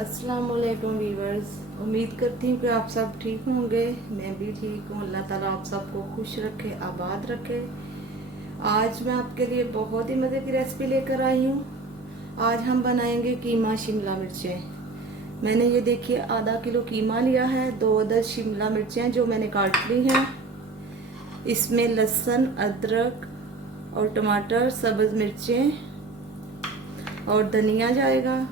अस्सलाम वालेकुम वीवर्स। उम्मीद करती हूँ कि आप सब ठीक होंगे। मैं भी ठीक हूँ। अल्लाह ताला आप सबको खुश रखे, आबाद रखे। आज मैं आपके लिए बहुत ही मज़े की रेसिपी लेकर आई हूँ। आज हम बनाएंगे कीमा शिमला मिर्चें। मैंने ये देखिए आधा किलो कीमा लिया है। 2 अदद शिमला मिर्चें जो मैंने काट ली हैं। इसमें लहसुन, अदरक और टमाटर, सब्ज़ मिर्चें और धनिया जाएगा।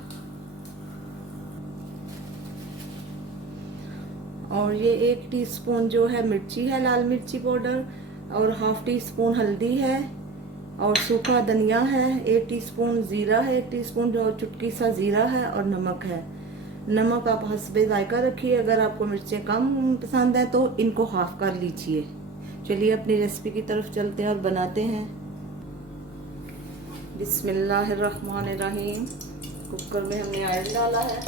और ये 1 टीस्पून जो है मिर्ची है, लाल मिर्ची पाउडर, और 1/2 टीस्पून हल्दी है, और सूखा धनिया है। 1 टीस्पून जीरा है, 1 टीस्पून जो चुटकी सा जीरा है, और नमक है। नमक आप हस्बे जायका रखिए। अगर आपको मिर्चें कम पसंद है तो इनको हाफ कर लीजिए। चलिए अपनी रेसिपी की तरफ चलते हैं और बनाते हैं। बिस्मिल्लाहिर्रहमानिर्रहीम। कुकर में हमने ऑयल डाला है।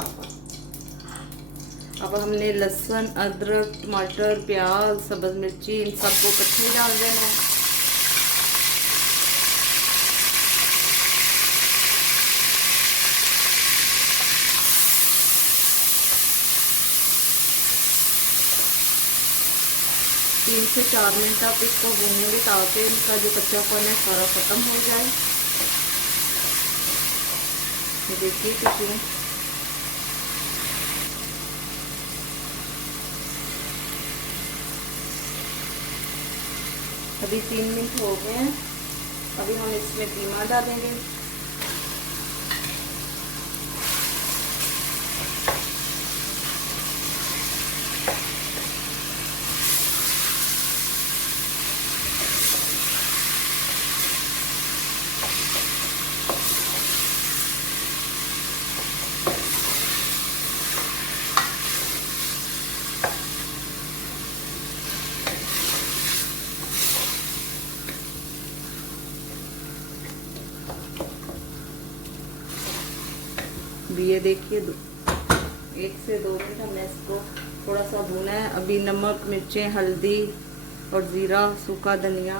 अब हमने लहसुन, अदरक, टमाटर, प्याज, सब्ज़ मिर्ची इन सबको इकट्ठे डाल देना है। तीन से 4 मिनट आप इसको भूनेंगे ताकि इनका जो कच्चापन है सारा ख़त्म हो जाए। ये देखिए कितनी अभी 3 मिनट हो गए हैं। अभी हम इसमें कीमा डालेंगे। अभी ये देखिए 1 से 2 मिनट हमने इसको थोड़ा सा भूना है। अभी नमक, मिर्चें, हल्दी और ज़ीरा, सूखा धनिया,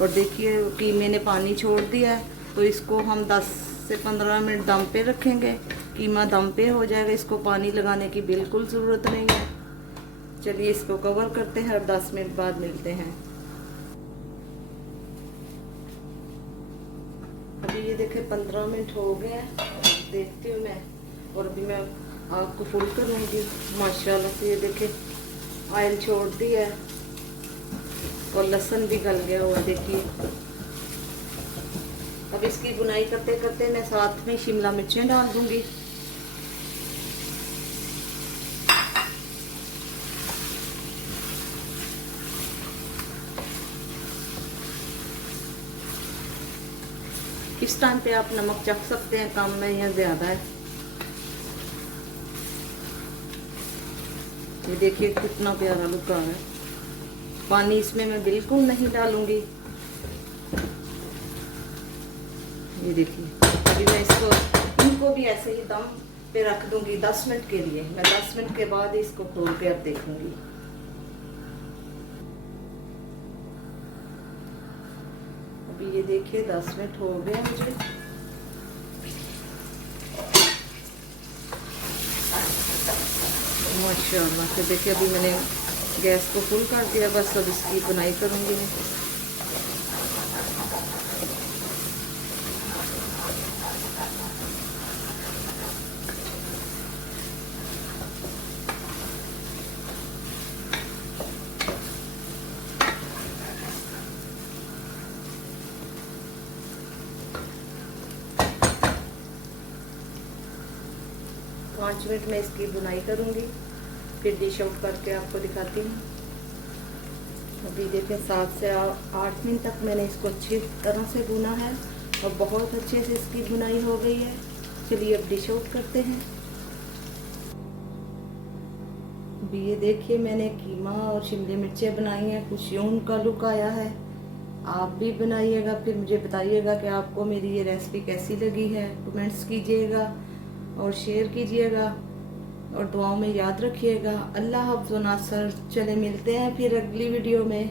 और देखिए कीमे ने पानी छोड़ दिया है। तो इसको हम 10 से 15 मिनट दम पे रखेंगे। कीमा दम पे हो जाएगा। इसको पानी लगाने की बिल्कुल ज़रूरत नहीं है। चलिए इसको कवर करते हैं और 10 मिनट बाद मिलते हैं। अभी ये देखे 15 मिनट हो गए हैं। देखती हूँ मैं, और अभी मैं आग को फुल करूँगी। माशाल्लाह से ये देखे ऑयल छोड़ दी है और लहसुन भी गल गया हुआ। देखिए अब इसकी बुनाई करते करते मैं साथ में शिमला मिर्चें डाल दूंगी। इस टाइम पे आप नमक चख सकते हैं, कम में या ज्यादा है। ये देखिए कितना प्यारा लुक आ रहा है। पानी इसमें मैं बिल्कुल नहीं डालूंगी। ये देखिए अभी मैं इनको भी ऐसे ही दम पे रख दूंगी 10 मिनट के लिए। मैं 10 मिनट के बाद इसको खोल के अब देखूंगी। अभी ये देखिए 10 मिनट हो गए मुझे। माशाल्लाह से देखिए अभी मैंने गैस को फुल कर दिया। बस अब इसकी बुनाई करूंगी मैं। पाँच मिनट में इसकी बुनाई करूंगी, फिर डिश आउट करके आपको दिखाती हूँ। अभी देखें 7 से 8 मिनट तक मैंने इसको अच्छी तरह से भुना है और बहुत अच्छे से इसकी बुनाई हो गई है। चलिए अब डिश आउट करते हैं। अभी ये देखिए मैंने कीमा और शिमला मिर्चें बनाई हैं। कुछ यूं का लुक आया है। आप भी बनाइएगा, फिर मुझे बताइएगा कि आपको मेरी ये रेसिपी कैसी लगी है। कमेंट्स कीजिएगा और शेयर कीजिएगा और दुआओं में याद रखिएगा। अल्लाह हाफ़िज़ व नासर। चले मिलते हैं फिर अगली वीडियो में।